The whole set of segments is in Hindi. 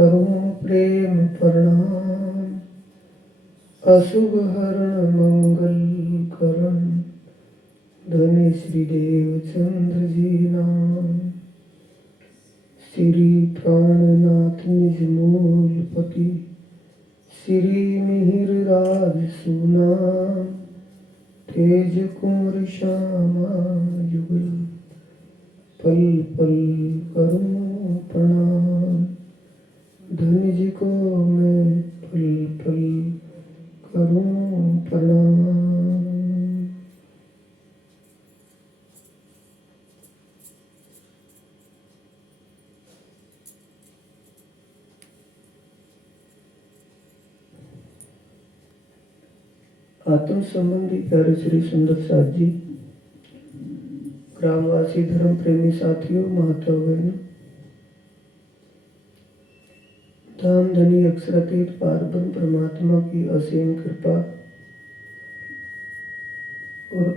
करूं प्रेम प्रणाम, अशुभ हरण मंगल करण, धनी श्री देवचंद्र जी नाम। श्री प्राणनाथ निज मूलपति, श्री मिहिर राज सुनाम, तेज कुंवर श्यामा युगल, पल पल करूं प्रणाम। धन जी को मैं पल पल करूं प्रणाम। आत्म संबंधी प्यारे श्री सुंदर साथ जी, ग्रामवासी धर्म प्रेमी साथियों, महात्मा बहनों, धाम धनी अक्षरातीत पारब्रह्म परमात्मा की असीम कृपा और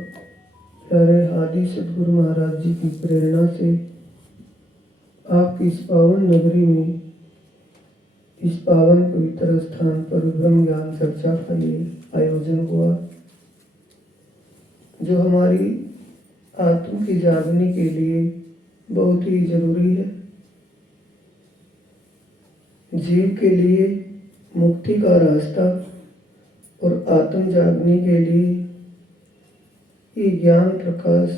प्यारे आदि सदगुरु महाराज जी की प्रेरणा से आपकी इस पावन नगरी में, इस पावन पवित्र स्थान पर ब्रह्म ज्ञान चर्चा का ये आयोजन हुआ, जो हमारी आत्म की जागने के लिए बहुत ही जरूरी है। जीव के लिए मुक्ति का रास्ता और आत्म जागने के लिए ये ज्ञान प्रकाश,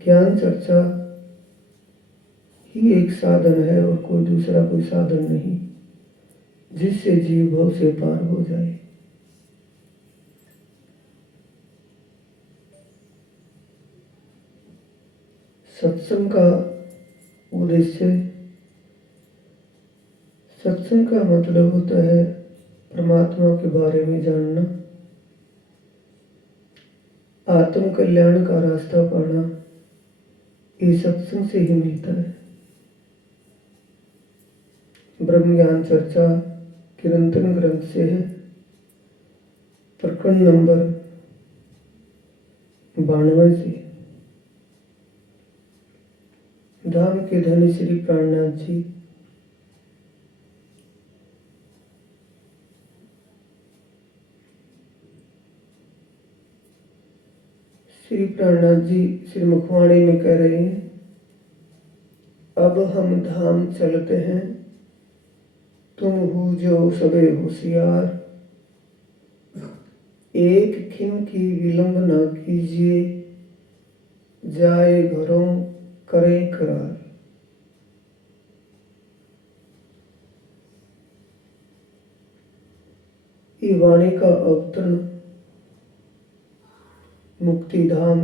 ज्ञान चर्चा ही एक साधन है और कोई दूसरा कोई साधन नहीं, जिससे जीव भव से पार हो जाए। सत्संग का उद्देश्य, सत्संग का मतलब होता है परमात्मा के बारे में जानना, आत्म कल्याण का रास्ता पाना। ये सत्संग से ही मिलता है। ब्रह्म ज्ञान चर्चा किरंतन ग्रंथ से है, प्रकरण नंबर 92 से। धाम के धनी श्री प्राणनाथ जी श्री मुखवाणी में कह रहे हैं, अब हम धाम चलते हैं, तुम हो जो सबे होशियार, एक खिन की विलंब न कीजिए, जाए घरों करें करार। ये वाणी का अवतरण मुक्ति धाम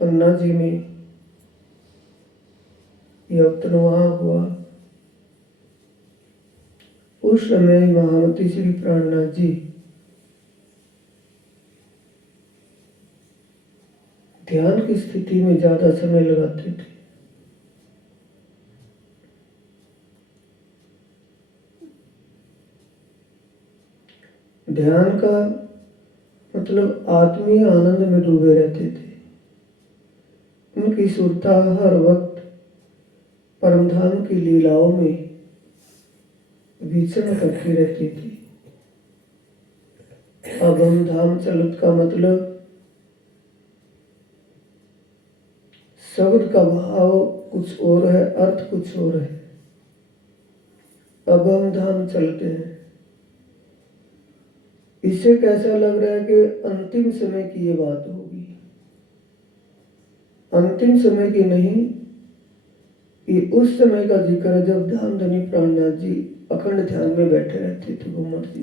पन्ना जी में यह अवतरण वहां हुआ। उस समय महामती श्री प्राणनाथ जी ध्यान की स्थिति में ज्यादा समय लगाते थे। ध्यान का मतलब आत्मीय आनंद में डूबे रहते थे। उनकी सुरता हर वक्त परमधाम की लीलाओं में विचरण करती रहती थी। अब हम धाम चलत का मतलब शब्द का भाव कुछ और है, अर्थ कुछ और है। अब हम धाम चलते हैं, इससे कैसा लग रहा है कि अंतिम समय की ये बात होगी। अंतिम समय की नहीं, ये उस समय का जिक्र है जब धाम धनी प्राणनाथ जी अखंड ध्यान में बैठे रहते थे घूमर जी।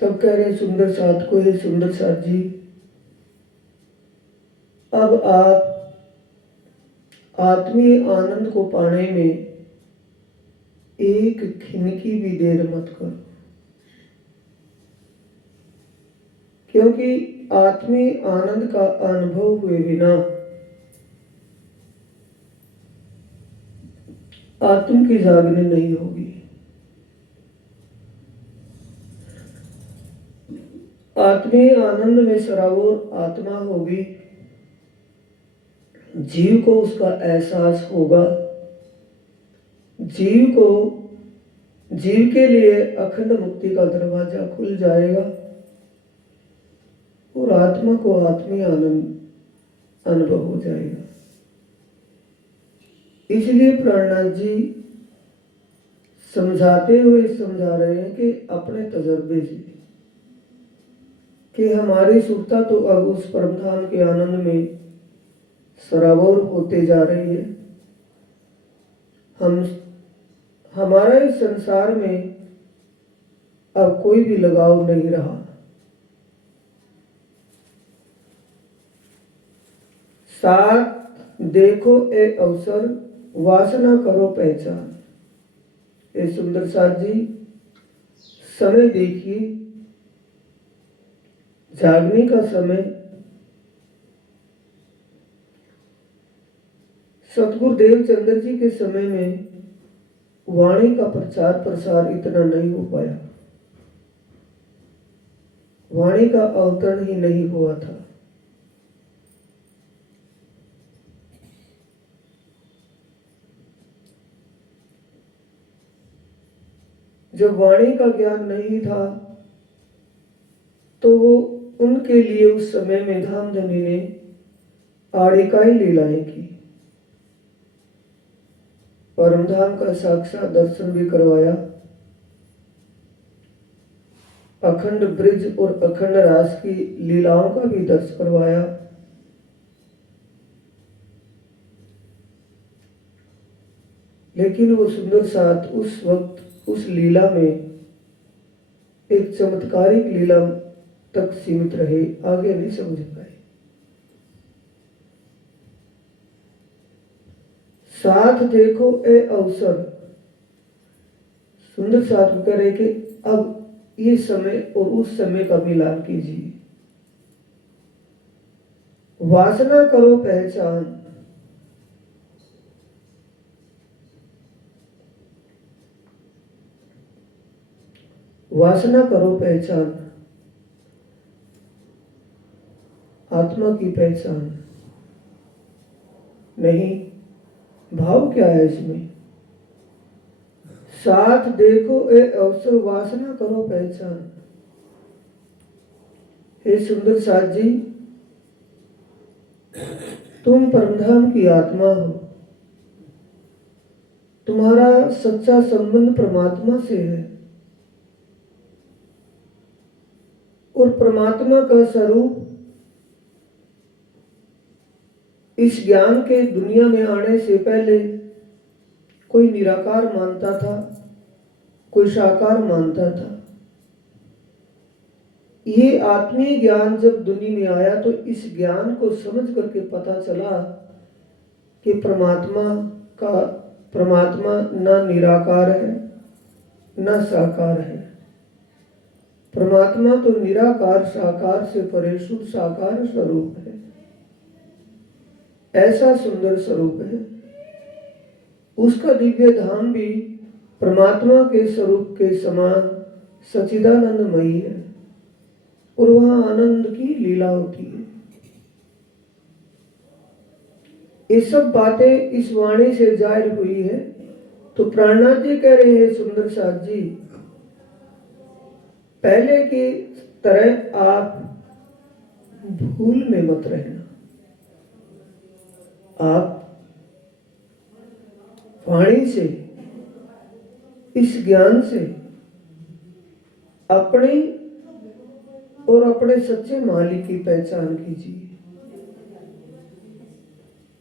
तब कह रहे सुंदर साथ को, हे सुंदर साथ जी, अब आप आत्मीय आनंद को पाने में एक खिन की भी देर मत करो, क्योंकि आत्मीय आनंद का अनुभव हुए बिना आत्म की जागरण नहीं होगी। आत्मीय आनंद में सराबोर आत्मा होगी, जीव को उसका एहसास होगा, जीव के लिए अखंड मुक्ति का दरवाजा खुल जाएगा और आत्मा को आत्मीय आनंद अनुभव हो जाएगा। इसलिए प्राणनाथ जी समझाते हुए समझा रहे हैं कि अपने तजर्बे से कि हमारी सुरता तो अब उस परमधाम के आनंद में सराबोर होते जा रही है। हमारा इस संसार में अब कोई भी लगाव नहीं रहा। साथ देखो ए अवसर, वासना करो पहचान। ए सुंदर साथ जी, समय देखिए, जागने का समय। सतगुरुदेव चंद्र जी के समय में वाणी का प्रचार प्रसार इतना नहीं हो पाया, वाणी का अवतरण ही नहीं हुआ था। जब वाणी का ज्ञान नहीं था तो वो उनके लिए उस समय में धामधनी ने आड़िकाई लीलाएं की, परमधाम का साक्षात दर्शन भी करवाया, अखंड ब्रिज और अखंड रास की लीलाओं का भी दर्शन करवाया। लेकिन वो सुंदर साथ उस वक्त उस लीला में एक चमत्कारिक लीला तक सीमित रहे, आगे नहीं समझ पाए। साथ देखो ए अवसर, सुंदर साथ कह रहे कि अब ये समय और उस समय का मिलान कीजिए। वासना करो पहचान, वासना करो पहचान, आत्मा की पहचान नहीं। भाव क्या है इसमें? साथ देखो ए अवसर, वासना करो पहचान। हे सुंदर साथ जी, तुम परमधाम की आत्मा हो, तुम्हारा सच्चा संबंध परमात्मा से है और परमात्मा का स्वरूप इस ज्ञान के दुनिया में आने से पहले कोई निराकार मानता था, कोई साकार मानता था। ये आत्मीय ज्ञान जब दुनिया में आया तो इस ज्ञान को समझ करके पता चला कि परमात्मा न निराकार है न साकार है। परमात्मा तो निराकार साकार से परे शुद्ध साकार स्वरूप है। ऐसा सुंदर स्वरूप है, उसका दिव्य धाम भी परमात्मा के स्वरूप के समान सच्चिदानंदमयी है और वहां आनंद की लीला होती है। ये सब बातें इस वाणी से जाहिर हुई है। तो प्राणनाथ जी कह रहे हैं, सुंदर साथ जी, पहले की तरह आप भूल में मत रहना। आप वाणी से, इस ज्ञान से अपने और अपने सच्चे मालिक की पहचान कीजिए।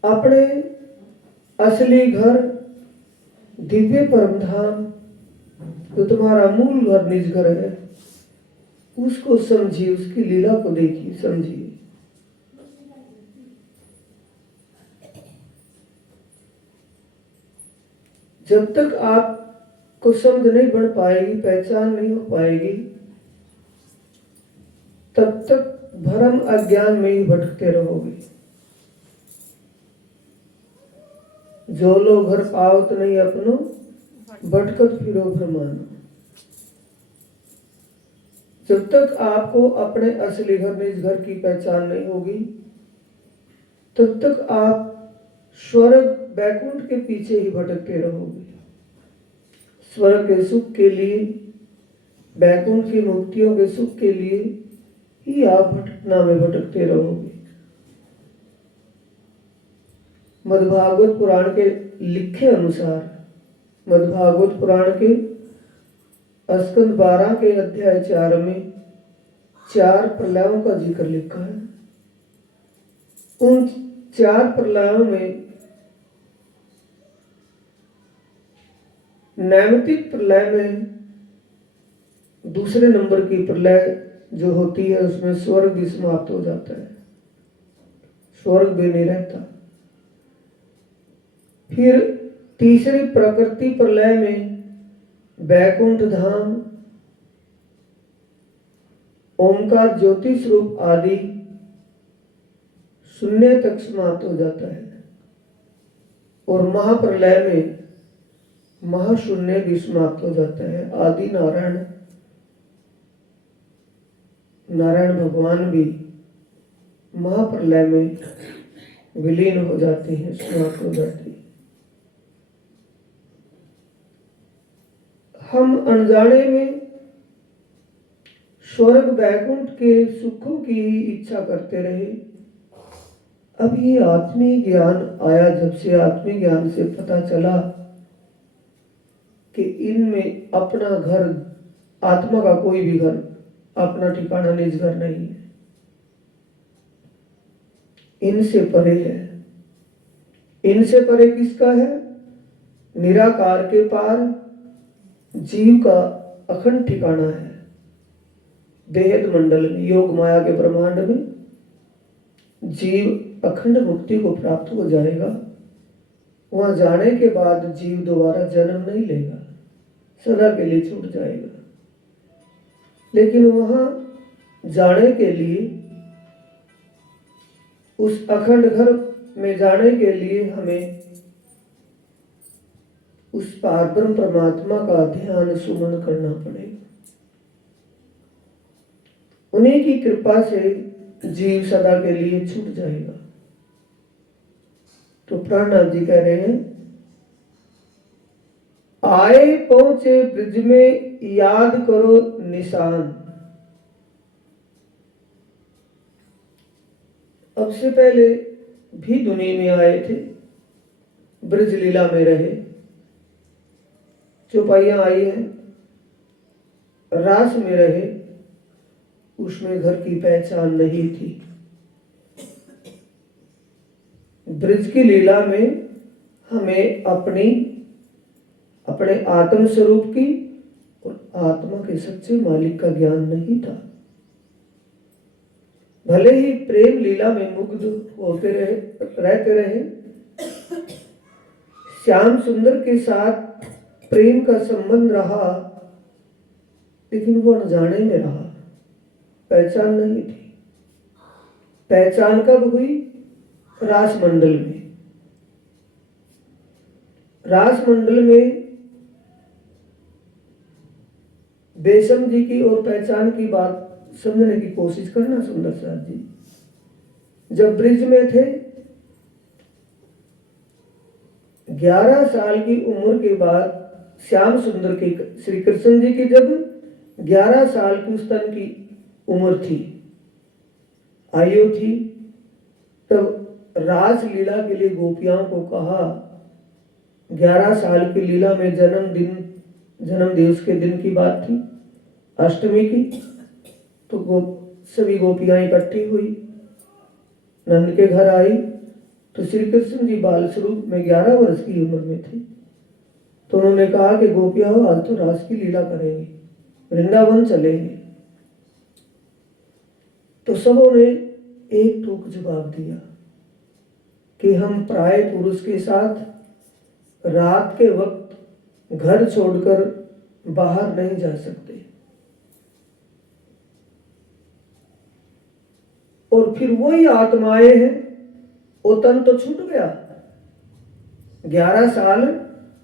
अपने असली घर दिव्य परमधाम जो तुम्हारा मूल घर निज घर है, उसको समझिए, उसकी लीला को देखिए, समझिए। जब तक आपको समझ नहीं बढ़ पाएगी, पहचान नहीं हो पाएगी, तब तक भ्रम अज्ञान में ही भटकते रहोगे। जो लो घर पावत नहीं अपनो, भटकत फिरो भ्रमानो। जब तक आपको अपने असली घर निज घर की पहचान नहीं होगी, तब तक आप स्वर्ग बैकुंठ के पीछे ही भटकते रहोगे। स्वर्ग के सुख के लिए, बैकुंठ की मुक्तियों के सुख के लिए ही आप भटकना में भटकते रहोगे। मद्भागवत पुराण के लिखे अनुसार, मद्भागवत पुराण के स्कंद 12 के अध्याय 4 में 4 प्रलयों का जिक्र लिखा है। उन 4 प्रलयों में नैमित्तिक प्रलय में दूसरे नंबर की प्रलय जो होती है उसमें स्वर्ग भी समाप्त हो जाता है, स्वर्ग भी नहीं रहता। फिर तीसरी प्रकृति प्रलय में बैकुंठ धाम, ओमकार ज्योति स्वरूप आदि शून्य तक समाप्त हो जाता है। और महाप्रलय में महाशून्य भी समाप्त हो जाता है। आदि नारायण, नारायण भगवान भी महाप्रलय में विलीन हो जाते हैं, समाप्त हो जाते हैं। हम अनजाने में स्वर्ग बैकुंठ के सुखों की इच्छा करते रहे। अब ये आत्मीय ज्ञान आया, जब से आत्मीय ज्ञान से पता चला कि इनमें अपना घर, आत्मा का कोई भी घर, अपना ठिकाना निज घर नहीं है, इनसे परे है। इनसे परे किसका है? निराकार के पार जीव का अखंड ठिकाना है। बेहद मंडल में, योग माया के ब्रह्मांड में जीव अखंड मुक्ति को प्राप्त हो जाएगा। वहां जाने के बाद जीव दोबारा जन्म नहीं लेगा, सदा के लिए छूट जाएगा। लेकिन वहां जाने के लिए, उस अखंड घर में जाने के लिए हमें उस पारब्रह्म परमात्मा का ध्यान सुमन करना पड़ेगा। उन्हीं की कृपा से जीव सदा के लिए छूट जाएगा। तो प्राणनाथ जी कह रहे हैं, आए पहुंचे ब्रिज में याद करो निशान। अब से पहले भी दुनिया में आए थे, ब्रिज लीला में रहे, चौपाइयां आई हैं, रास में रहे, उसमें घर की पहचान नहीं थी। ब्रिज की लीला में हमें अपने आत्म स्वरूप की और आत्मा के सच्चे मालिक का ज्ञान नहीं था। भले ही प्रेम लीला में मुग्ध होते रहते रहे, श्याम सुंदर के साथ प्रेम का संबंध रहा, लेकिन वो अनजाने में रहा, पहचान नहीं थी। पहचान कब हुई? रास मंडल में। रास मंडल में बेसम जी की और पहचान की बात समझने की कोशिश करना सुंदर साथ जी। जब ब्रिज में थे, 11 साल की उम्र के बाद श्याम सुंदर के, श्री कृष्ण जी की जब 11 साल की स्तन की उम्र थी, आयु थी, तब रास लीला के लिए गोपियाओं को कहा, 11 साल की लीला में जन्म दिवस के दिन की बात थी, अष्टमी की। तो सभी गोपियां इकट्ठी हुई, नंद के घर आई, तो श्री कृष्ण जी बाल स्वरूप में 11 वर्ष की उम्र में थे। तो उन्होंने कहा कि गोपियां आज तो रास की लीला करेंगे, वृंदावन चलेंगे। तो सबों ने एक टूक जवाब दिया कि हम प्राय पुरुष के साथ रात के वक्त घर छोड़कर बाहर नहीं जा सकते। और फिर वही आत्माएं हैं, वो तन तो छूट गया, 11 साल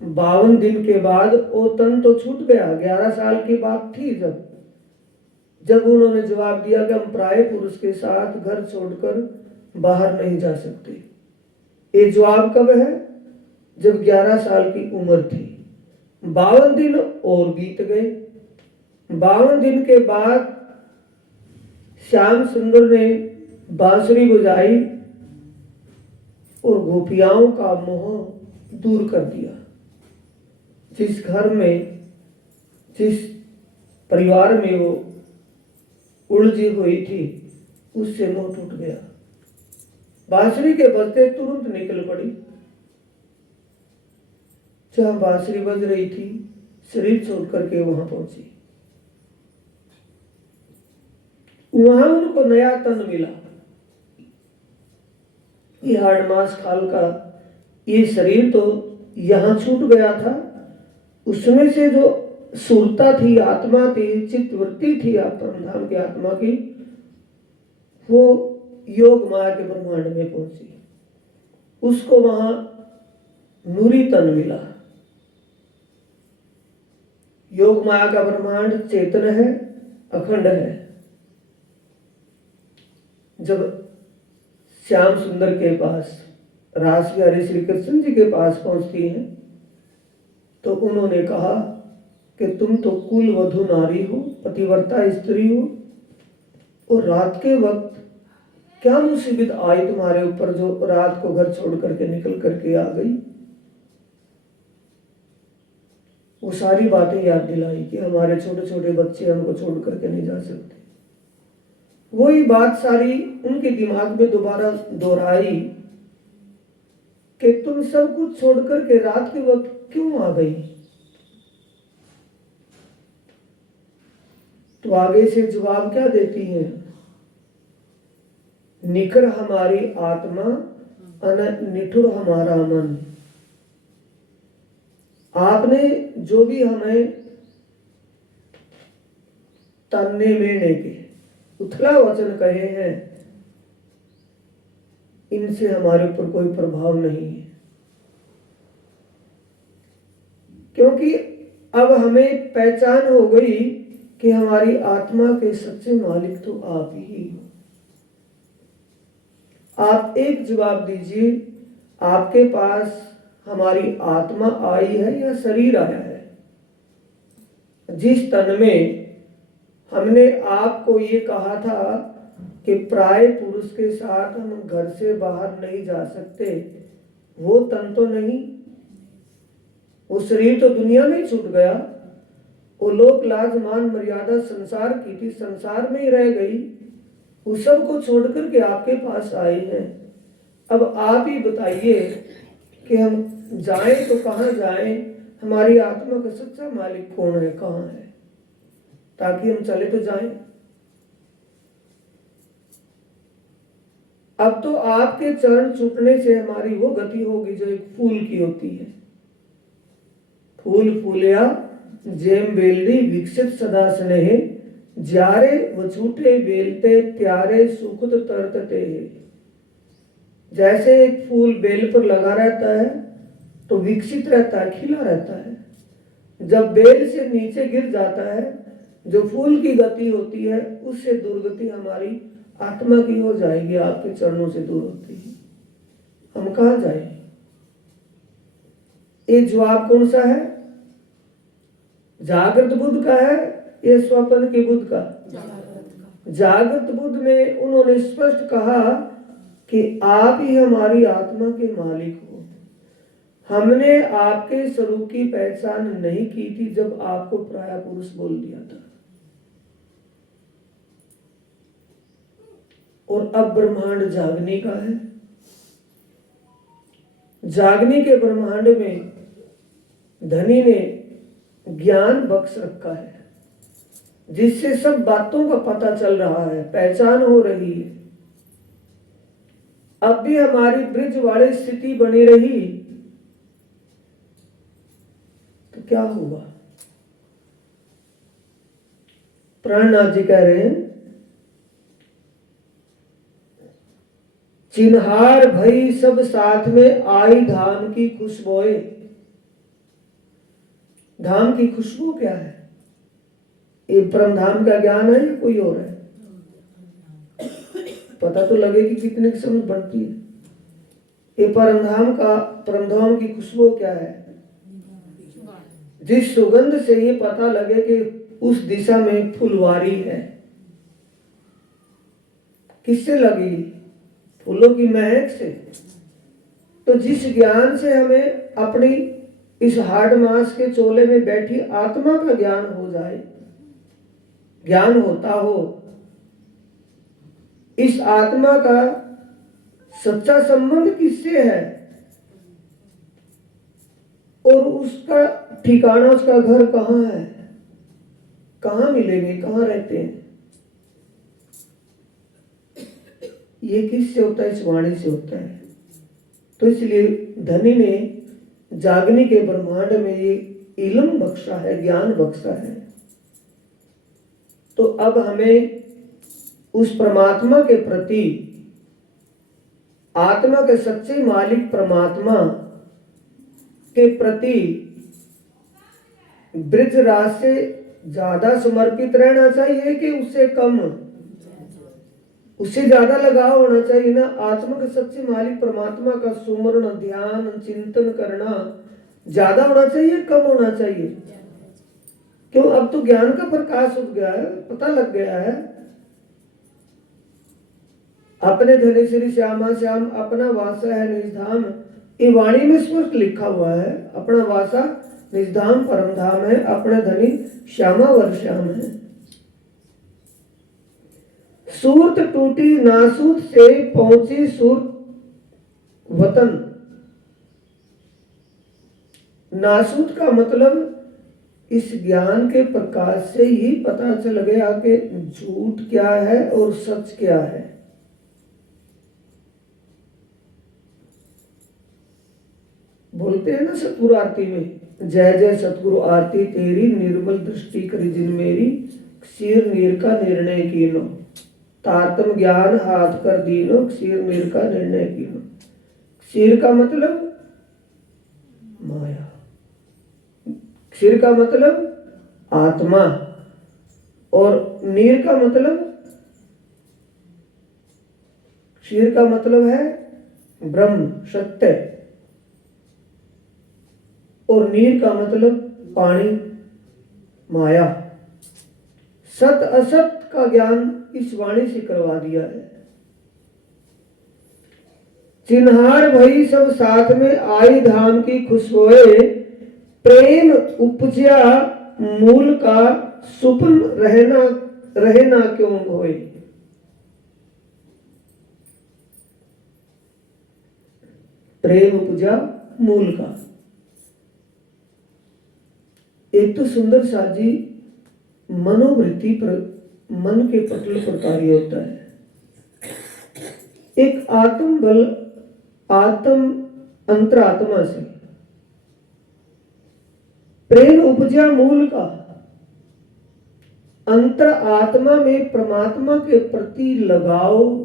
52 दिन के बाद वो तन तो छूट गया। 11 साल की बात थी जब उन्होंने जवाब दिया कि हम प्राय पुरुष के साथ घर छोड़कर बाहर नहीं जा सकते। ये जवाब कब है? जब 11 साल की उम्र थी। 52 दिन और बीत गए। 52 दिन के बाद श्याम सुंदर ने बांसुरी बजाई और गोपियाओं का मोह दूर कर दिया। जिस घर में, जिस परिवार में वो उलझी हुई थी, उससे मोह टूट गया। बांसुरी के बजते तुरंत निकल पड़ी। जहां बांसुरी बज रही थी, शरीर छोड़ करके वहां पहुंची। वहां उनको नया तन मिला। ये हाड़ मांस खाल का ये शरीर तो यहां छूट गया था, उसमें से जो सुरता थी, आत्मा थी, चित्तवृत्ति थी परमधाम की आत्मा की, वो योग माया के ब्रह्मांड में पहुंची। उसको वहां नूरी तन मिला। योग माया का ब्रह्मांड चेतन है, अखंड है। जब श्याम सुंदर के पास रास बिहारी श्री कृष्ण जी के पास पहुंचती हैं, तो उन्होंने कहा कि तुम तो कुल वधु नारी हो, पतिव्रता स्त्री हो, और रात के वक्त क्या मुसीबत आई तुम्हारे ऊपर जो रात को घर छोड़ करके निकल करके आ गई। वो सारी बातें याद दिलाई कि हमारे छोटे छोटे बच्चे हमको छोड़ करके नहीं जा सकते। वही बात सारी उनके दिमाग में दोबारा दोहराई कि तुम सब कुछ छोड़ करके रात के वक्त क्यों आ गई। तो आगे से जवाब क्या देती है? निखर हमारी आत्मा, निठुर हमारा मन। आपने जो भी हमें ताने मेने के उथला वचन कहे हैं, इनसे हमारे ऊपर कोई प्रभाव नहीं है, क्योंकि अब हमें पहचान हो गई कि हमारी आत्मा के सच्चे मालिक तो आप ही हो। आप एक जवाब दीजिए, आपके पास हमारी आत्मा आई है या शरीर आया है? जिस तन में हमने आपको ये कहा था कि प्राय पुरुष के साथ हम घर से बाहर नहीं जा सकते, वो तन तो नहीं, वो शरीर तो दुनिया में ही छूट गया। वो लोक लाज मान मर्यादा संसार की थी, संसार में ही रह गई। उस सब को छोड़ करके आपके पास आए हैं। अब आप ही बताइए कि हम जाएं तो कहां जाएं? हमारी आत्मा का सच्चा मालिक कौन है, कहां है, ताकि हम चले तो जाएं। अब तो आपके चरण छूटने से हमारी वो गति होगी जो एक फूल की होती है। फूल फूलिया जेम बेलड़ी विकसित सदा स्नेह, जारे व छूटे बेलते त्यारे सुखद तरतते। जैसे एक फूल बेल पर लगा रहता है तो विकसित रहता है, खिला रहता है। जब बेल से नीचे गिर जाता है, जो फूल की गति होती है, उससे दुर्गति हमारी आत्मा की हो जाएगी, आपके चरणों से दूर होती है। हम कहां जाएं? ये जवाब कौन सा है? जागृत बुद्ध का है या स्वप्न के बुद्ध का? जागृत बुद्ध में उन्होंने स्पष्ट कहा कि आप ही हमारी आत्मा के मालिक हो। हमने आपके स्वरूप की पहचान नहीं की थी जब आपको पराया पुरुष बोल दिया था। और अब ब्रह्मांड जागने का है। जागने के ब्रह्मांड में धनी ने ज्ञान बख्श रखा है, जिससे सब बातों का पता चल रहा है, पहचान हो रही है। अब भी हमारी ब्रिज वाली स्थिति बनी रही तो क्या हुआ? प्राणनाथ जी कह रहे हैं, चिन्हार भई सब साथ में आई धाम की खुशबोए। धाम की खुशबू क्या है? ये परम धाम का ज्ञान है या कोई और है? पता तो लगे कि कितने की समझ बढ़ती है। ये परमधाम की खुशबू क्या है? जिस सुगंध से ये पता लगे कि उस दिशा में फुलवारी है। किससे लगी? फूलों की महक से। तो जिस ज्ञान से हमें अपनी इस हार्ड मास के चोले में बैठी आत्मा का ज्ञान हो जाए, ज्ञान होता हो, इस आत्मा का सच्चा संबंध किससे है और उसका ठिकाना, उसका घर कहाँ है, कहाँ मिलेंगे, कहाँ रहते हैं, ये किससे होता है? इस वाणी से होता है। तो इसलिए धनी ने जागने के ब्रह्मांड में ये इल्म बख्शा है, ज्ञान बख्शा है। तो अब हमें उस परमात्मा के प्रति, आत्मा के सच्चे मालिक परमात्मा के प्रति ब्रजराज से ज्यादा समर्पित रहना चाहिए कि उससे कम? उससे ज्यादा लगाव होना चाहिए ना। आत्मा के सच्चे मालिक परमात्मा का सुमरण, ध्यान, चिंतन करना ज्यादा होना चाहिए, कम होना चाहिए? क्यों? अब तो ज्ञान का प्रकाश उठ गया है, पता लग गया है। अपने धने श्री श्यामा श्याम अपना वासा है निजधाम, ये वाणी में स्पष्ट लिखा हुआ है। अपना वासा निजधाम परमधाम है, अपने धनी श्यामा वर श्याम है। सूरत टूटी नासूत से पहुंची सूरत वतन। नासूत का मतलब इस ज्ञान के प्रकाश से ही पता चल गया कि झूठ क्या है और सच क्या है। बोलते हैं ना सतगुरु आरती में, जय जय सतगुरु आरती तेरी, निर्मल दृष्टि करी जिन मेरी, क्षीर नीर का निर्णय कीनो, तारतम ज्ञान हाथ कर दीनो, क्षीर नीर का निर्णय कीनो। क्षीर का मतलब माया, क्षीर का मतलब आत्मा, और नीर का मतलब, क्षीर का मतलब है ब्रह्म सत्य, और नीर का मतलब पानी माया। सत असत का ज्ञान इस वाणी से करवा दिया है। चिन्हार भई सब साथ में आई धाम की खुशबुए, प्रेम उपजा मूल का सुपन रहना क्यों होए। प्रेम उपजा मूल का। एक तो सुंदर साजी मनोवृत्ति पर मन के पटल पर कार्य होता है। एक आत्म बल, आत्म अंतरात्मा से प्रेम उपजा मूल का। अंतर आत्मा में परमात्मा के प्रति लगाव,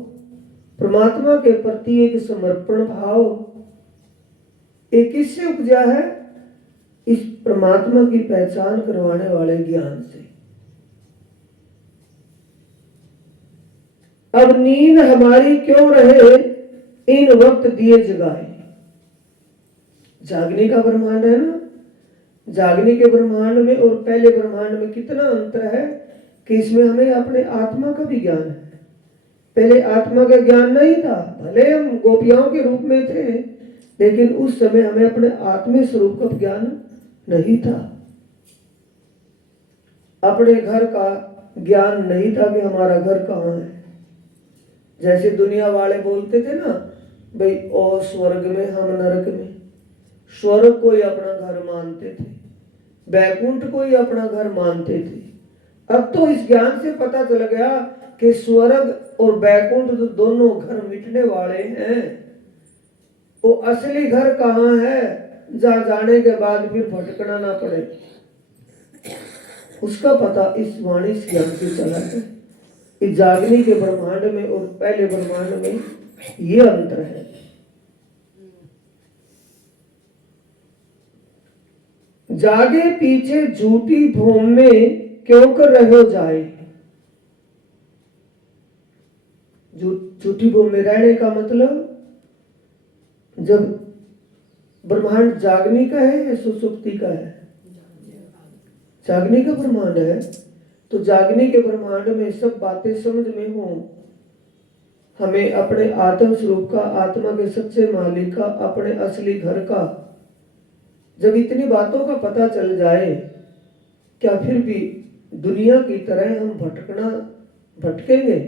परमात्मा के प्रति एक समर्पण भाव, एक किससे उपजा है? इस परमात्मा की पहचान करवाने वाले ज्ञान से। अब नींद हमारी क्यों रहे इन वक्त दिए जगाए। जागने का ब्रह्मांड है ना, जागने के ब्रह्मांड में और पहले ब्रह्मांड में कितना अंतर है कि इसमें हमें अपने आत्मा का भी ज्ञान है। पहले आत्मा का ज्ञान नहीं था, भले हम गोपियाओं के रूप में थे, लेकिन उस समय हमें अपने आत्मीय स्वरूप का ज्ञान नहीं था। अपने घर का ज्ञान नहीं था कि हमारा घर कहाँ है। जैसे दुनिया वाले बोलते थे ना, भाई ओ स्वर्ग में, हम नरक में। स्वर्ग को ही अपना घर मानते थे, बैकुंठ को ही अपना घर मानते थे। अब तो इस ज्ञान से पता चल गया कि स्वर्ग और बैकुंठ तो दोनों घर मिटने वाले हैं। वो असली घर कहाँ है, जहाँ जाने के बाद फिर भटकना ना पड़े, उसका पता इस वाणी से ज्ञान से चला है। इस जागने के ब्रह्मांड में और पहले ब्रह्मांड में ये अंतर है। जागे पीछे झूठी भूम में क्यों कर रहे हो जाए। झूठी भूम में रहने का मतलब जब ब्रह्मांड जागने का है या सुसुप्ति का है? जागने का ब्रह्मांड है, तो जागने के ब्रह्मांड में सब बातें समझ में हो, हमें अपने आत्म स्वरूप का, आत्मा के सच्चे मालिक का, अपने असली घर का जब इतनी बातों का पता चल जाए, क्या फिर भी दुनिया की तरह हम भटकेंगे?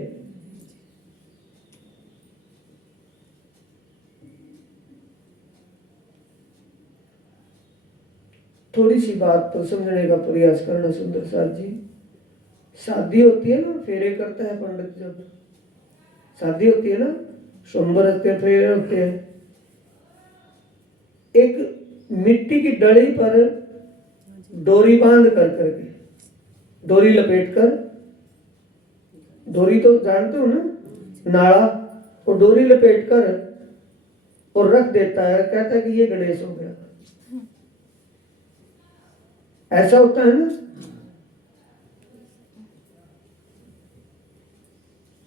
थोड़ी सी बात तो समझने का प्रयास करना सुंदर साथ जी। शादी होती है ना, फेरे करता है पंडित, जब शादी होती है ना, स्वयंवर होते हैं, फेरे होते हैं। एक मिट्टी की डली पर डोरी बांध कर करके, डोरी लपेट कर, डोरी तो जानते हो ना, नाड़ा, और डोरी लपेट कर और रख देता है, कहता है कि ये गणेश हो गया। ऐसा होता है ना।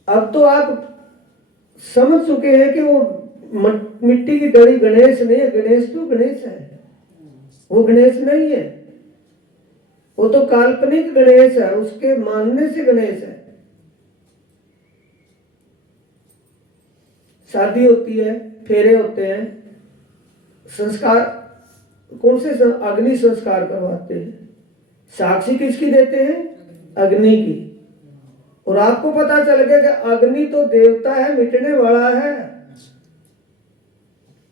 अब तो आप समझ चुके हैं कि वो मिट्टी की डली गणेश नहीं है। गणेश तो गणेश है, वो गणेश नहीं है, वो तो काल्पनिक गणेश है, उसके मानने से गणेश है। शादी होती है, फेरे होते हैं, संस्कार कौन से अग्नि संस्कार करवाते हैं। साक्षी किसकी देते हैं? अग्नि की। और आपको पता चल गया कि अग्नि तो देवता है, मिटने वाला है,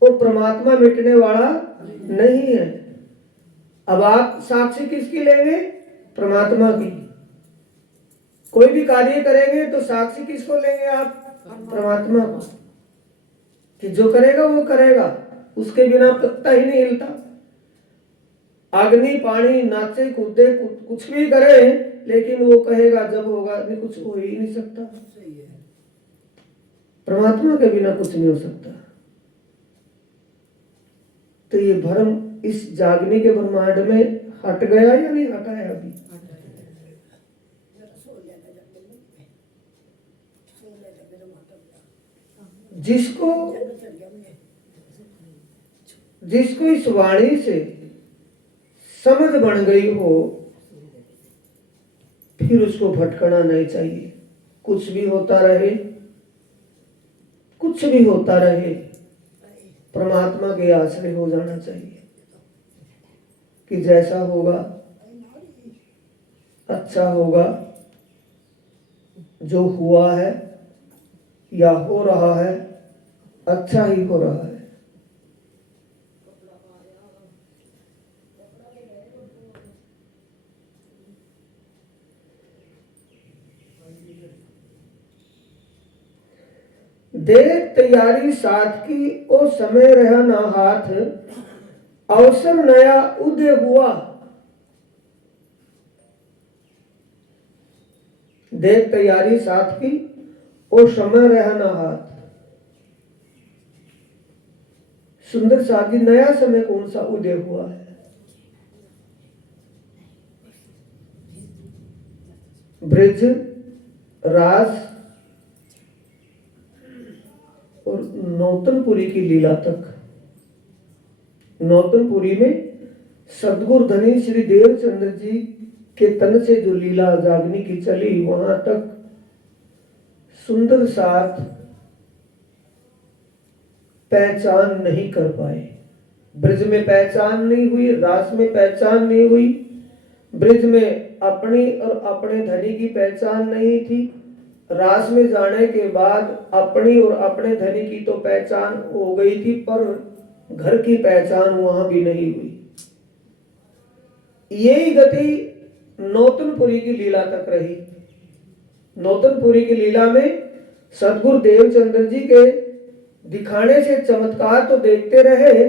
वो परमात्मा मिटने वाला नहीं है। अब आप साक्षी किसकी लेंगे? परमात्मा की। कोई भी कार्य करेंगे तो साक्षी किसको लेंगे आप? परमात्मा को, कि जो करेगा वो करेगा, उसके बिना पत्ता ही नहीं हिलता। अग्नि पानी नाचे कूदे कुछ भी करे, लेकिन वो कहेगा जब होगा, नहीं कुछ हो ही नहीं सकता। परमात्मा के बिना कुछ नहीं हो सकता। तो ये भ्रम इस जागने के ब्रह्मांड में हट गया या नहीं हटा है? अभी जिसको इस वाणी से समझ बन गई हो, फिर उसको भटकना नहीं चाहिए। कुछ भी होता रहे, कुछ भी होता रहे, परमात्मा के आश्रय हो जाना चाहिए कि जैसा होगा अच्छा होगा। जो हुआ है या हो रहा है, अच्छा ही हो रहा है। देख तैयारी साथ की, ओ समय रहा ना हाथ, अवसर नया उदय हुआ। देख तैयारी साथ की, ओ समय रहा ना हाथ। सुंदर साथी, नया समय कौन सा उदय हुआ है? ब्रिज, रास और नौतनपुरी की लीला तक। नौतनपुरी में सदगुरु धनी श्री देवचंद्र जी के तन से जो लीला जागने की चली, वहां तक सुंदर साथ पहचान नहीं कर पाए। ब्रिज में पहचान नहीं हुई, रास में पहचान नहीं हुई। ब्रिज में अपनी और अपने धनी की पहचान नहीं थी। रास में जाने के बाद अपनी और अपने धनी की तो पहचान हो गई थी, पर घर की पहचान वहां भी नहीं हुई। यही गति नौतनपुरी की लीला तक रही। नौतनपुरी की लीला में सदगुरु देवचंद्र जी के दिखाने से चमत्कार तो देखते रहे,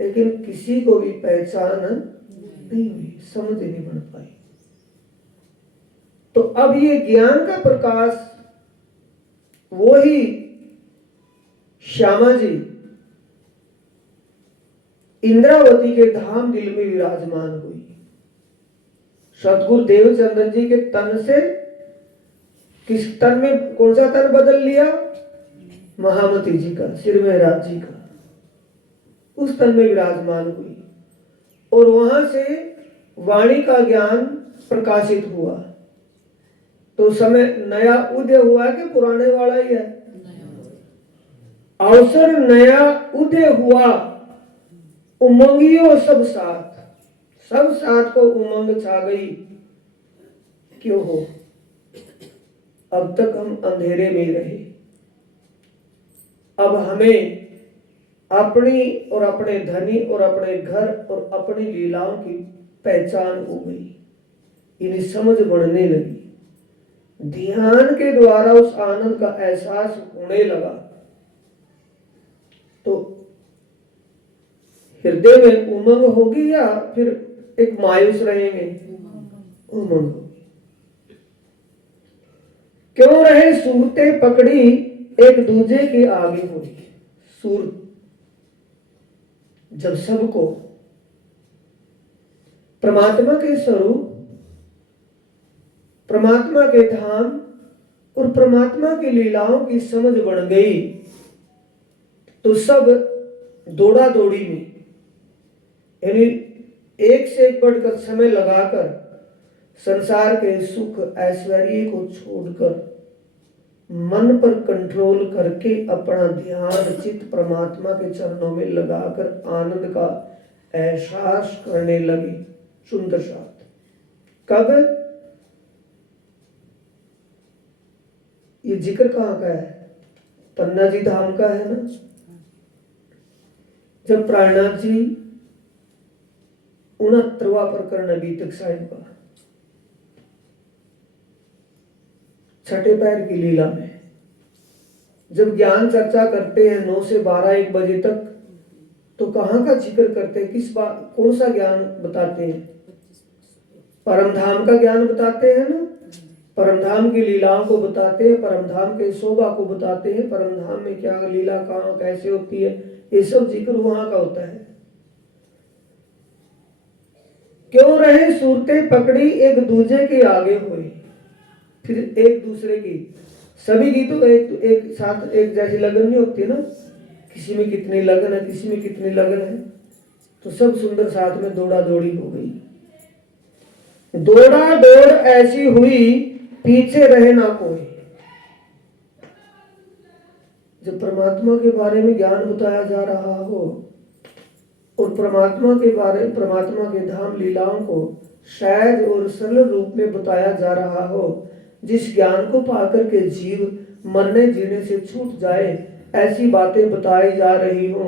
लेकिन किसी को भी पहचान नहीं हुई, समझ नहीं बन पाई। तो अब ये ज्ञान का प्रकाश, वो ही श्यामा जी इंद्रावती के धाम दिल में विराजमान हुई। सदगुरु देवचंद्र जी के तन से किस तन में, कौन सा तन बदल लिया? महामती जी का, सिर में राज जी का। उस तन में विराजमान हुई और वहां से वाणी का ज्ञान प्रकाशित हुआ। तो समय नया उदय हुआ कि पुराने वाला ही है? अवसर नया उदय हुआ, उमंगियों सब साथ को उमंग छा गई। क्यों हो? अब तक हम अंधेरे में रहे, अब हमें अपनी और अपने धनी और अपने घर और अपनी लीलाओं की पहचान हो गई, इन्हें समझ बढ़ने लगी। ध्यान के द्वारा उस आनंद का एहसास होने लगा तो हृदय में उमंग होगी या फिर एक मायूस रहेंगे? उमंग। क्यों रहे सूरतें पकड़ी एक दूजे के आगे हुई। सूरत जब सबको परमात्मा के स्वरूप, परमात्मा के धाम और परमात्मा की लीलाओं की समझ बढ़ गई तो सब दौड़ा दौड़ी में, यानी एक से एक बढ़कर समय लगाकर संसार के सुख ऐश्वर्य को छोड़कर मन पर कंट्रोल करके अपना ध्यान चित्त परमात्मा के चरणों में लगाकर आनंद का एहसास करने लगी। सुंदर साथ कब? ये जिक्र कहाँ का है? पन्ना जी धाम का है ना। जब प्राणनाथ जी 69वां प्रकरण अभी तक साहिब का छठे पैर की लीला में जब ज्ञान चर्चा करते हैं 9 से 12-1 बजे तक, तो कहाँ का जिक्र करते हैं? किस बात, कौन सा ज्ञान बताते हैं? परमधाम का ज्ञान बताते हैं ना, परमधाम की लीलाओं को बताते हैं, परमधाम के शोभा को बताते हैं, परमधाम में क्या लीला कहाँ कैसे होती है, ये सब जिक्र वहां का होता है। क्यों रहे सूरतें पकड़ी एक दूजे के आगे हुई। फिर एक दूसरे की सभी की तो एक साथ एक जैसी लगन नहीं होती ना, किसी में कितनी लगन है, किसी में कितनी लगन है, तो सब सुंदर साथ में दौड़ा दौड़ी हो गई। दौड़ा दौड़ ऐसी हुई पीछे रहे ना कोई। जब परमात्मा के बारे में ज्ञान बताया जा रहा हो और परमात्मा के धाम लीलाओं को सहज और सरल रूप में बताया जा रहा हो, जिस ज्ञान को पाकर के जीव मरने जीने से छूट जाए, ऐसी बातें बताई जा रही हो,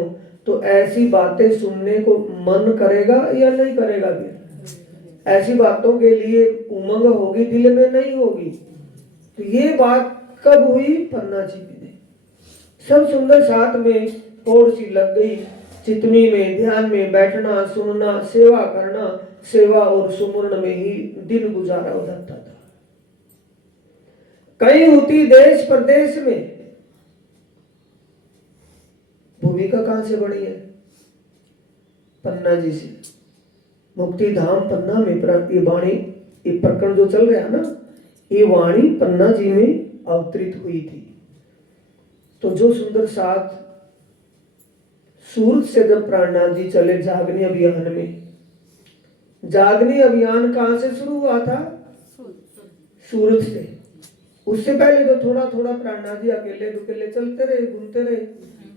तो ऐसी बातें सुनने को मन करेगा या नहीं करेगा? फिर ऐसी बातों के लिए उमंग होगी, दिल में नहीं होगी। तो ये बात कब हुई? पन्ना जी ने सब सुंदर साथ में होड़ सी लग गई। चितनी में ध्यान में बैठना, सुनना, सेवा करना, सेवा और सुमरण में ही दिन गुजारा हो जाता था। कहीं होती देश प्रदेश में, भूमिका कहां से बनी है? पन्ना जी से। मुक्ति धाम पन्ना में ये वाणी, ये प्रकरण जो चल रहा है ना, ये वाणी पन्ना जी में अवतरित हुई थी। तो जो सुंदर साथ सूरत से जब प्राणनाथ जी चले जागनी अभियान में, जागनी अभियान कहां से शुरू हुआ था? सूरत से। उससे पहले तो थोड़ा थोड़ा प्राणनाथ जी अकेले दुकेले चलते रहे, घूमते रहे।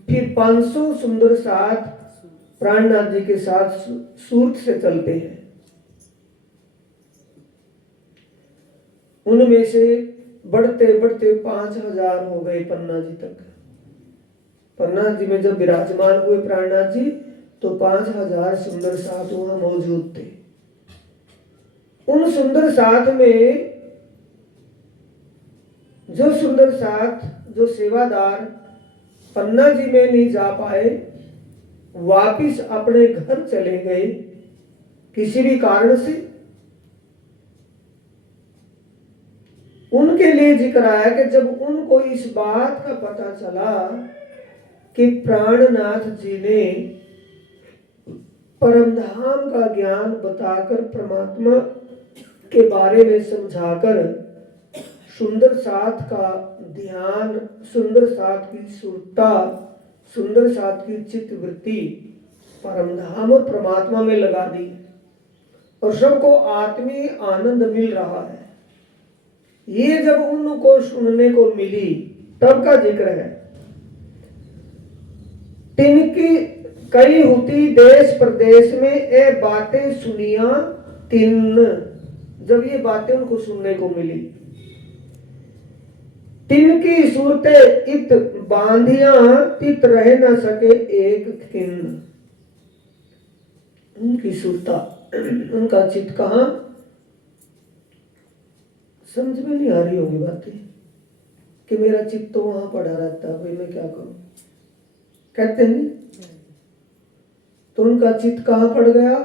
फिर 500 सुंदर साथ प्राणनाथ जी के साथ सूरत से चलते हैं। उनमें से बढ़ते बढ़ते 5000 हो गए पन्ना जी तक। पन्ना जी में जब विराजमान हुए प्राणनाथ जी, तो 5000 सुंदर साथ वहां मौजूद थे। उन सुंदर साथ में जो सुंदर साथ, जो सेवादार पन्ना जी में नहीं जा पाए, वापिस अपने घर चले गए किसी भी कारण से, उनके लिए जिक्र आया कि जब उनको इस बात का पता चला कि प्राणनाथ जी ने परमधाम का ज्ञान बताकर, परमात्मा के बारे में समझाकर, सुंदर साथ का ध्यान, सुंदर साथ की सुरता, सुंदर साथ की चित्त वृत्ति परमधाम और परमात्मा में लगा दी और सबको आत्मीय आनंद मिल रहा है। ये जब उनको सुनने को मिली तब का जिक्र है। तिनकी कई होती देश प्रदेश में ये बातें सुनिया तिन, जब ये बातें उनको सुनने को मिली। तिनकी सूरतें इत बांधिया तित रह न सके एक खिन्न। उनकी सुरता, उनका चित्त कहां, समझ में नहीं आ रही होगी बातें कि मेरा चित्त तो वहां पड़ा रहता है, भाई मैं क्या करूं, कहते नहीं। तो उनका चित्त कहां पड़ गया,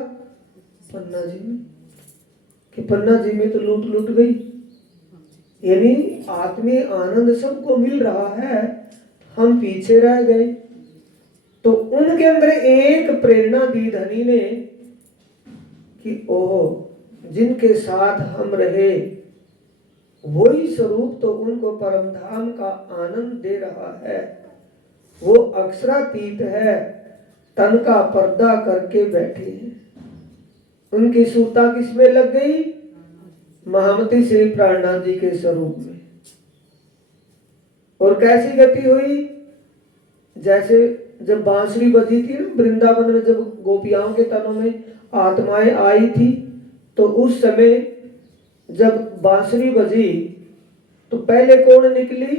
पन्ना जी में, कि पन्ना जी में तो लूट गई। यानी आत्मीय आनंद सबको मिल रहा है, हम पीछे रह गए। तो उनके अंदर एक प्रेरणा दी धनी ने कि ओह, जिनके साथ हम रहे वही स्वरूप तो उनको परमधाम का आनंद दे रहा है। वो अक्षरातीत है, तन का पर्दा करके बैठे हैं। उनकी सूता किसमें लग गई, महामती श्री प्राणनाथ जी के स्वरूप में। और कैसी गति हुई, जैसे जब बांसुरी बजी थी ना वृंदावन में, जब गोपियाओं के तनों में आत्माएं आई थी, तो उस समय जब बांसुरी बजी तो पहले कौन निकली,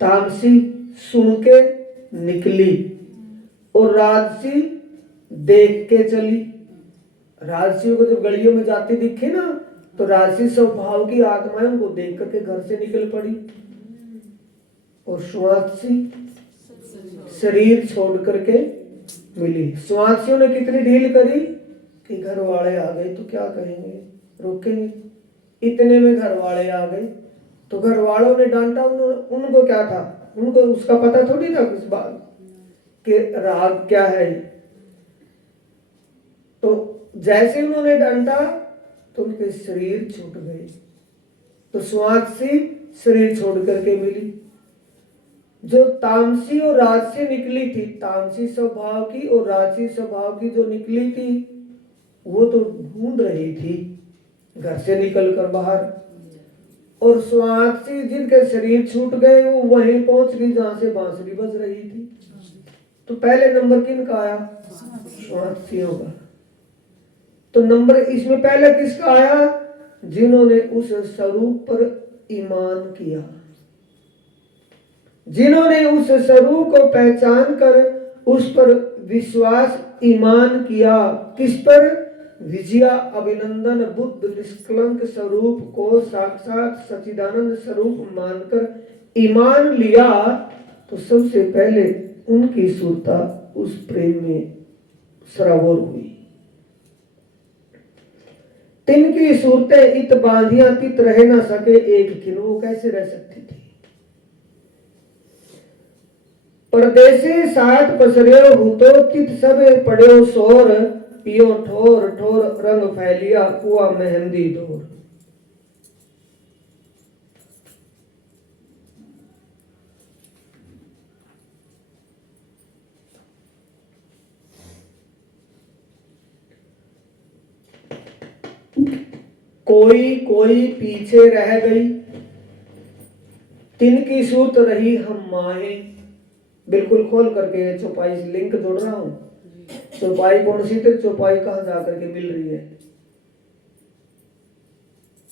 तामसी सुन के निकली और राजसी देख के चली। राजसियों को जब गलियों में जाती दिखे ना, तो राजसी स्वभाव की आत्माएं उनको देख करके घर से निकल पड़ी। और स्वासी शरीर छोड़ करके मिली। स्वासियों ने कितनी ढील करी कि घर वाले आ गए तो क्या कहेंगे, रोकेंगे। इतने में घर वाले आ गए तो घर वालों ने डांटा। उनको क्या था, उनको उसका पता थोड़ी था इस बात कि राग क्या है। तो जैसे उन्होंने डांटा तो उनके शरीर छूट गए। तो स्वासी शरीर छोड़ करके मिली। जो तामसी और राजसी निकली थी, तामसी स्वभाव की और राजसी स्वभाव की जो निकली थी, वो तो ढूंढ रही थी घर से निकलकर बाहर। और स्वासी जिनके शरीर छूट गए वो वहीं पहुंच गई जहां से बांसुरी बज रही थी। तो पहले नंबर किनका आया, स्वासियों का। तो नंबर इसमें पहले किसका आया, जिन्होंने उस स्वरूप पर ईमान किया, जिन्होंने उस स्वरूप को पहचान कर उस पर विश्वास ईमान किया। किस पर, विजया अभिनंदन बुद्ध निष्कलंक स्वरूप को साक्षात सच्चिदानंद स्वरूप मानकर ईमान लिया। तो सबसे पहले उनकी सुरता उस प्रेम में सराबोर हुई। तिनकी सूरतें इत बांधिया तित रह ना सके एक खिन। वो कैसे रह सकती थी, परदेसी साथ पसरियो हुतो तित सब पड़ियो शोर। पियो ठोर ठोर रंग फैलिया कुआ मेहंदी डोर। कोई कोई पीछे रह गई, तिनकी सूरत रही हम माहे। बिल्कुल खोल करके चौपाई लिंक जोड़ रहा हूं। चौपाई कौन सी थी, चौपाई कहां जाकर के मिल रही है।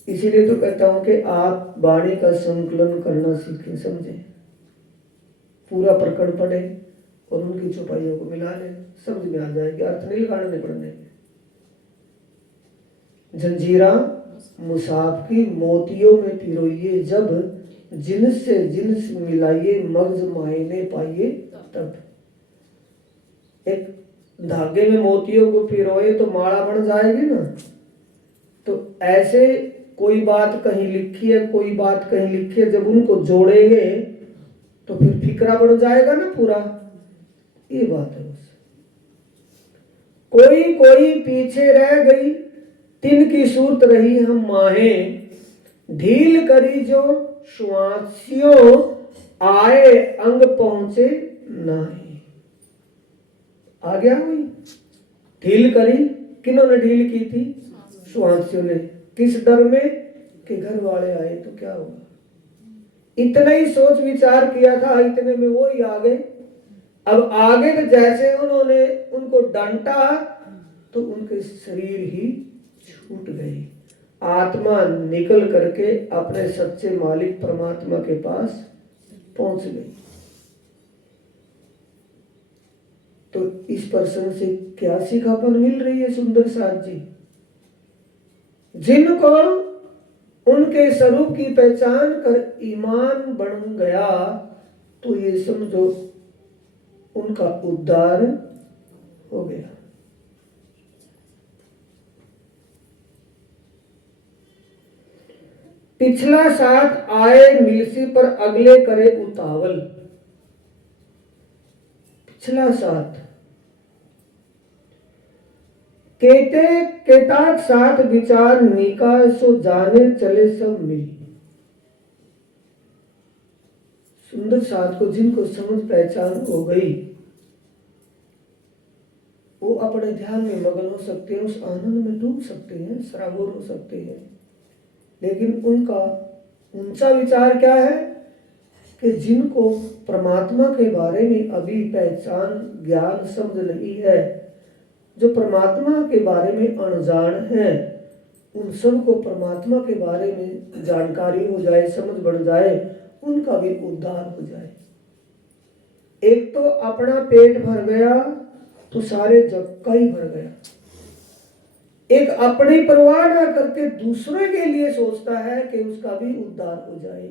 इसीलिए तो कहता हूं कि आप वाणी का संकलन करना सीखें, समझे, पूरा प्रकरण पढ़े और उनकी चौपाइयों को मिला लें, समझ में आ जाएगी। अर्थ नहीं लगाने पड़ने। जंजीरा मुसाफ की मोतियों में पिरोइए जब, जिन्स से जिन्स मिलाइए मगज मायने पाइए तब। एक धागे में मोतियों को पिरोए तो माला बन जाएगी ना। तो ऐसे कोई बात कहीं लिखी है, कोई बात कहीं लिखी है, जब उनको जोड़ेंगे तो फिर फिक्रा बन जाएगा ना पूरा। ये बात है। कोई कोई पीछे रह गई, तिनकी सूरत रही हम माहे। ढील करी जो श्वासियों, आए अंग पहुंचे नाही। आ गया हुई ढील करी, किन्होंने ढील की थी? सुहांसियों ने। किस डर में कि घर वाले आए तो क्या होगा। इतना ही सोच विचार किया था, इतने में वो ही आ गए। अब आगे तो जैसे उन्होंने उनको डांटा तो उनके शरीर ही छूट गई, आत्मा निकल करके अपने सच्चे मालिक परमात्मा के पास पहुंच गई। तो इस प्रसंग से क्या सीखापन मिल रही है सुंदर साथ जी? जिनको उनके स्वरूप की पहचान कर ईमान बन गया तो ये समझो उनका उद्धार हो गया। पिछला साथ आए मिलसी पर अगले करे उतावल। पिछला साथ केते केताक साथ विचार निकाय सो जाने चले सब मिल। सुंदर साथ को जिनको समझ पहचान हो गई वो अपने ध्यान में मगन हो सकते हैं, उस आनंद में डूब सकते हैं, सराबोर हो सकते हैं। लेकिन उनका ऊंचा विचार क्या है कि जिनको परमात्मा के बारे में अभी पहचान ज्ञान समझ नहीं है, जो परमात्मा के बारे में अनजान है, उन सबको परमात्मा के बारे में जानकारी हो जाए, समझ बढ़ जाए, उनका भी उद्धार हो जाए। एक तो अपना पेट भर गया तो सारे जग का ही भर गया। एक अपनी परवाह ना करके दूसरे के लिए सोचता है कि उसका भी उद्धार हो जाए।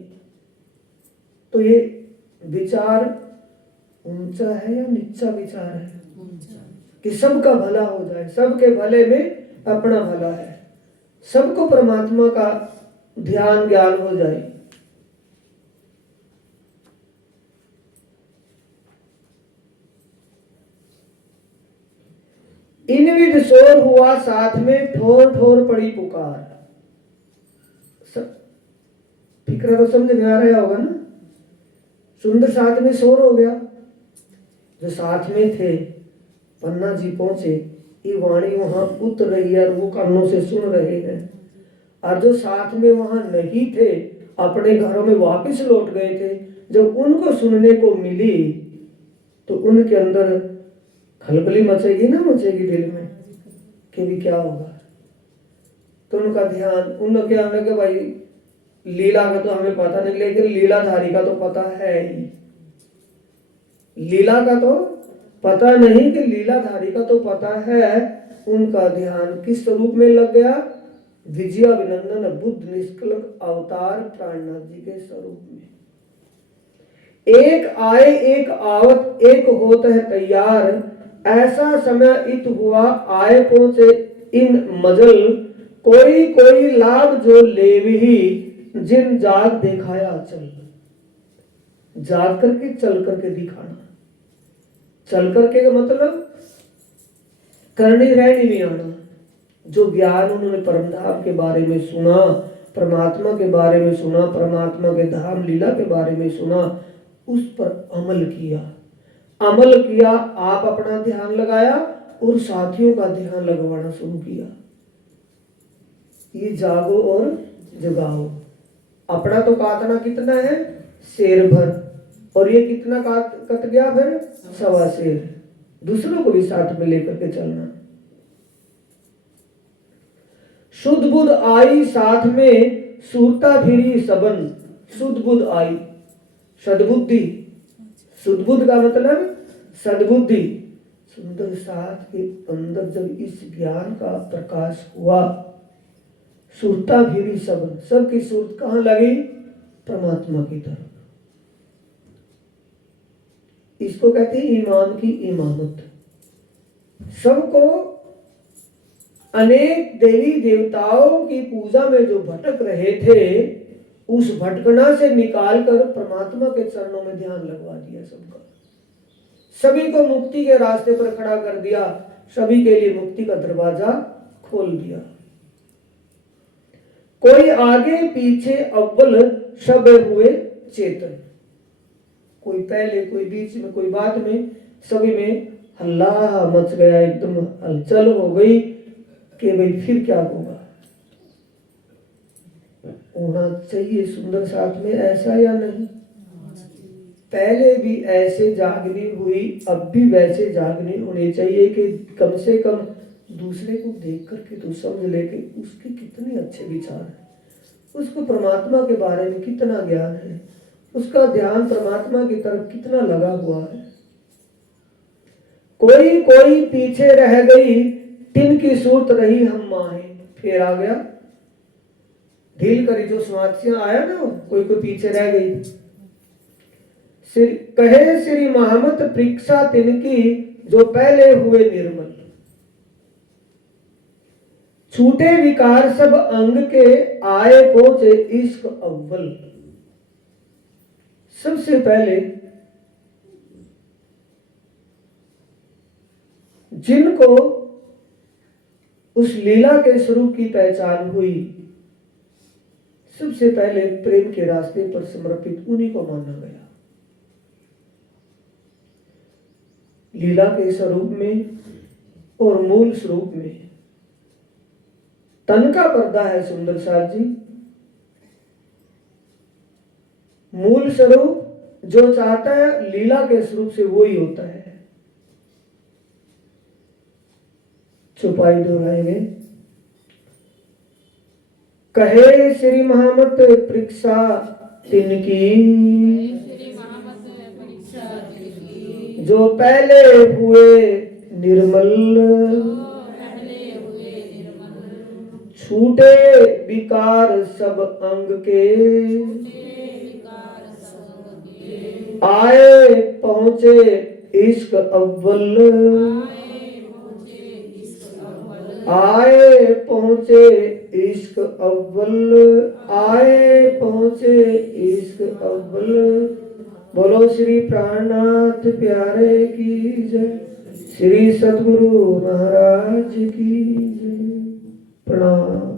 तो ये विचार ऊंचा है या नीचा विचार है? कि सबका भला हो जाए, सबके भले में अपना भला है, सबको परमात्मा का ध्यान ज्ञान हो जाए। इन विध शोर हुआ साथ में ठोर ठोर पड़ी पुकार। फिक्र तो समझ में आ रहा होगा ना। सुंदर साथ में शोर हो गया, जो साथ में थे पन्ना जी पहुंचे, ये वाणी वहां उतर रही है और वो कानों से सुन रहे हैं। और जो साथ में वहां नहीं थे अपने घरों में वापस लौट गए थे, जब उनको सुनने को मिली तो उनके अंदर खलबली मचेगी ना मचेगी दिल में कि भी क्या होगा। तो उनका ध्यान उन क्या कि भाई लीला का तो हमें पता नहीं, लेकिन लीलाधारी का तो पता है ही। लीला का तो पता नहीं कि लीलाधारी का तो पता है। उनका ध्यान किस स्वरूप में लग गया? विजयाभिनंदन बुद्ध निष्कलंक अवतार प्राणनाथ जी के स्वरूप में। एक आए एक आवत एक होत है तैयार, ऐसा समय इत हुआ आए पहुंचे इन मजल, कोई कोई लाभ जो लेवही जिन जाग दिखाया चल। जाग करके चल करके दिखाना। चल करके का मतलब करनी रहनी नहीं आना। जो ज्ञान उन्होंने परमधाम के बारे में सुना, परमात्मा के बारे में सुना, परमात्मा के धाम लीला के बारे में सुना, उस पर अमल किया। अमल किया, आप अपना ध्यान लगाया और साथियों का ध्यान लगवाना शुरू किया। ये जागो और जगाओ। अपना तो काटना कितना है? शेर भर। और ये कितना कट गया फिर? सवा शेर। दूसरों को भी साथ में लेकर के चलना। शुद्ध बुद्ध आई साथ में सूरता फिरी सबन। शुद्ध बुद्ध आई, सद्बुद्धि। शुद्ध बुद्ध का मतलब सद्बुद्धि। सुंदर साथ के अंदर जब इस ज्ञान का प्रकाश हुआ, सुरता फिरी सबन, सबकी सुरत कहां लगी? परमात्मा की तरफ। इसको कहते हैं ईमान की इमामत। सबको अनेक देवी देवताओं की पूजा में जो भटक रहे थे, उस भटकना से निकालकर परमात्मा के चरणों में ध्यान लगवा दिया सबका। सभी को मुक्ति के रास्ते पर खड़ा कर दिया, सभी के लिए मुक्ति का दरवाजा खोल दिया। कोई आगे पीछे अव्वल सब हुए चेतन। कोई पहले, कोई बीच में, कोई बाद में, सभी में हल्ला मच गया, एकदम हलचल हो गई कि भाई फिर क्या होगा। होना चाहिए सुंदर साथ में ऐसा या नहीं? पहले भी ऐसे जागनी हुई, अब भी वैसे जागनी होनी चाहिए कि कम से कम दूसरे को देख करके तो समझ ले कि उसके कितने अच्छे विचार हैं, उसको परमात्मा के बारे में कितना ज्ञान है, उसका ध्यान परमात्मा की तरफ कितना लगा हुआ है। कोई कोई पीछे रह गई, टिन की सूरत रही हम माहे, फिर आ गया ढील करी जो समाधियां आया ना, कोई कोई पीछे रह गई। कहे श्री महामत परीक्षा तिनकी, जो पहले हुए निर्मल, छूटे विकार सब अंग के, आए पहुंचे इश्क अव्वल। सबसे पहले जिनको उस लीला के स्वरूप की पहचान हुई, सबसे पहले प्रेम के रास्ते पर समर्पित उन्हीं को माना गया। लीला के स्वरूप में और मूल स्वरूप में तन का पर्दा है सुंदर साथ जी। मूल स्वरूप जो चाहता है लीला के स्वरूप से वो ही होता है। छुपाई दोहराएंगे। कहे श्री महामत परीक्षा तिनकी, जो पहले हुए निर्मल, छूटे विकार सब अंग के, आए पहुंचे इश्क अव्वल, आए पहुंचे इश्क अव्वल, आए पहुंचे इश्क अव्वल। बोलो श्री प्राणनाथ प्यारे की जय, श्री सद्गुरु महाराज की जय। प्रणाम।